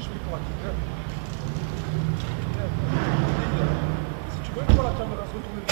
je fais quoi? Si tu veux, une fois la caméra se retourne.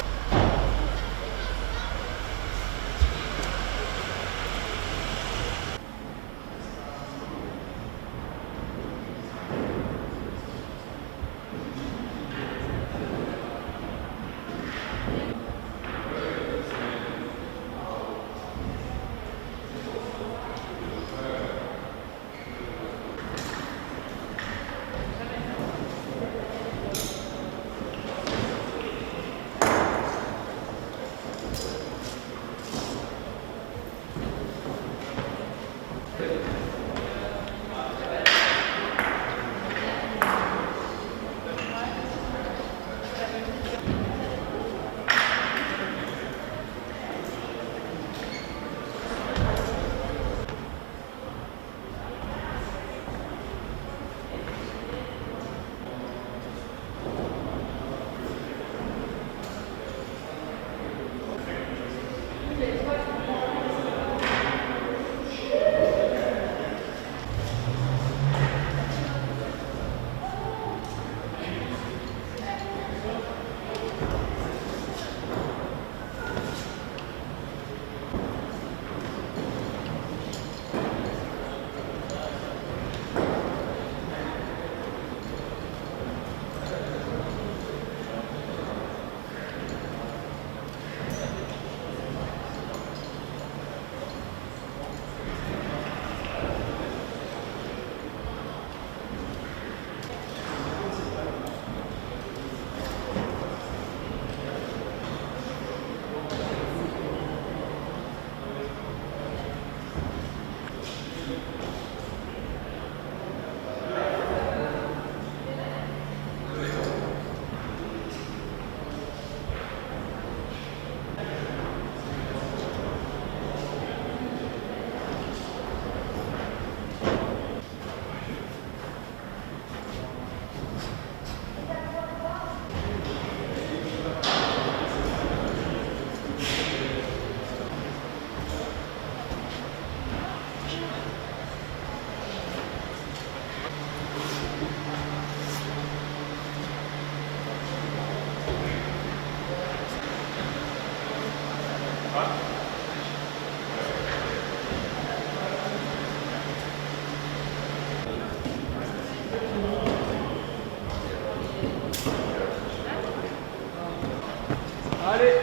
Allez,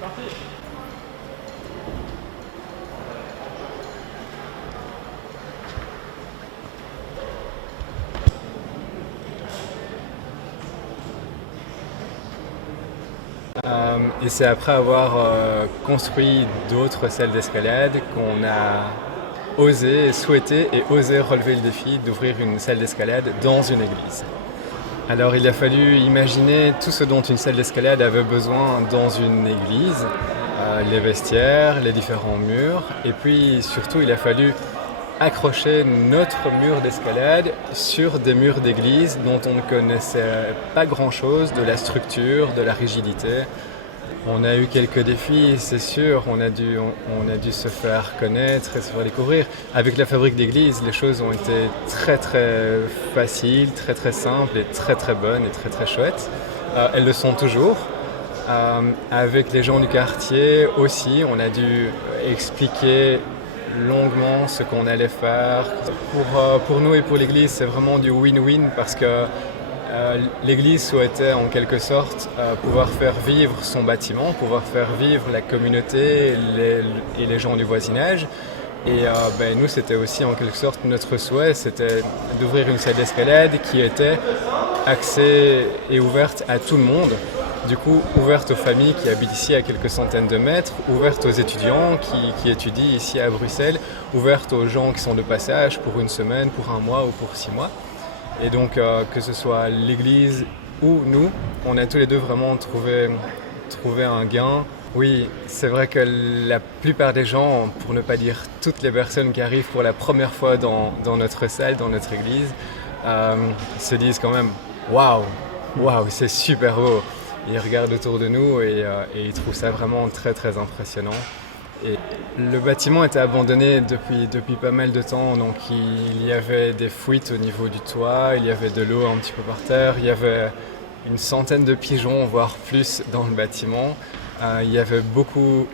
parti. Et c'est après avoir construit d'autres salles d'escalade qu'on a osé, souhaité et osé relever le défi d'ouvrir une salle d'escalade dans une église. Alors il a fallu imaginer tout ce dont une salle d'escalade avait besoin dans une église, les vestiaires, les différents murs, et puis surtout il a fallu accrocher notre mur d'escalade sur des murs d'église dont on ne connaissait pas grand-chose de la structure, de la rigidité. On a eu quelques défis, c'est sûr, on a dû se faire connaître et se faire découvrir. Avec la fabrique d'église, les choses ont été très très faciles, très très simples et très très bonnes et très très chouettes. Elles le sont toujours. Avec les gens du quartier aussi, on a dû expliquer longuement ce qu'on allait faire. Pour nous et pour l'église, c'est vraiment du win-win parce que l'église souhaitait en quelque sorte pouvoir faire vivre son bâtiment, pouvoir faire vivre la communauté et les gens du voisinage. Et nous, c'était aussi en quelque sorte notre souhait, c'était d'ouvrir une salle d'escalade qui était axée et ouverte à tout le monde. Du coup, ouverte aux familles qui habitent ici à quelques centaines de mètres, ouverte aux étudiants qui étudient ici à Bruxelles, ouverte aux gens qui sont de passage pour une semaine, pour un mois ou pour 6 mois. Et donc, que ce soit l'église ou nous, on a tous les deux vraiment trouvé un gain. Oui, c'est vrai que la plupart des gens, pour ne pas dire toutes les personnes qui arrivent pour la première fois dans notre salle, dans notre église, se disent quand même « Waouh, waouh, c'est super beau !» Ils regardent autour de nous et ils trouvent ça vraiment très très impressionnant. Et le bâtiment était abandonné depuis pas mal de temps, donc il y avait des fuites au niveau du toit, il y avait de l'eau un petit peu par terre, il y avait une centaine de pigeons, voire plus, dans le bâtiment. Il y avait beaucoup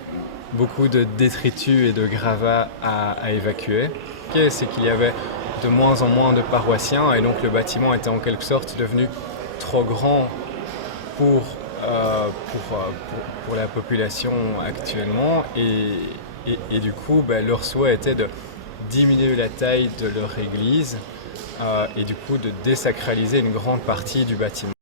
de détritus et de gravats à évacuer. C'est qu'il y avait de moins en moins de paroissiens et donc le bâtiment était en quelque sorte devenu trop grand pour la population actuellement et du coup leur souhait était de diminuer la taille de leur église et du coup de désacraliser une grande partie du bâtiment.